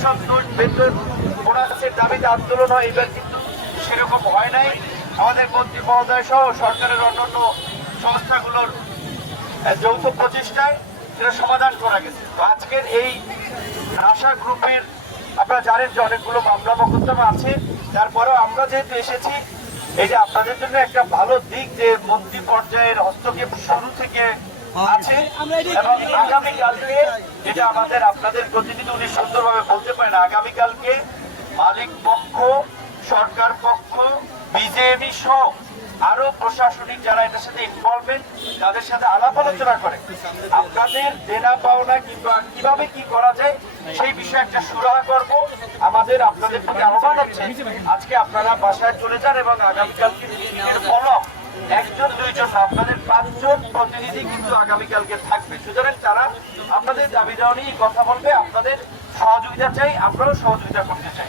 অসন্তোষ বেতন বোনাসের দাবিতে আন্দোলন হয়, এবার কিন্তু সেরকম হয় নাই। আমাদের মন্ত্রী মহোদয় সহ সরকারের অন্যান্য সংস্থাগুলোর যৌথ প্রচেষ্টায় সেটা সমাধান করা গেছে। তো আজকের এই আশা গ্রুপের আপনারা জানেন যে অনেকগুলো মামলা মোকদ্দমা আছে, তারপরেও আমরা যেহেতু এসেছি এটা আপনাদের জন্য একটা ভালো দিক যে মন্ত্রী পর্যায়ের হস্তক্ষেপ শুরু থেকে আছে এবং আগামীকালকে যেটা আমাদের আপনাদের প্রতিনিধি উনি সুন্দরভাবে বলতে পারেন, আগামীকালকে মালিক পক্ষ, সরকার পক্ষ, বিজেপি সহ আরো প্রশাসনিক যারা এটার সাথে ইনভলভমেন্ট তাদের সাথে আলাপ আলোচনা করে আপনাদের দেনা পাওনা কিংবা কিভাবে কি করা যায় সেই বিষয়ে একটা সুরাহা করব। আমাদের আপনাদের প্রতি আহ্বান হচ্ছে আজকে আপনারা বাসায় চলে যান এবং আগামীকালকে মিটিংয়ের ফলক একজন দুইজন আপনাদের 5 জন প্রতিনিধি কিন্তু আগামীকালকে থাকবে। সুতরাং তারা আপনাদের দাবি দেওয়া নিয়ে কথা বলবে, আপনাদের সহযোগিতা চাই, আমরাও সহযোগিতা করতে চাই।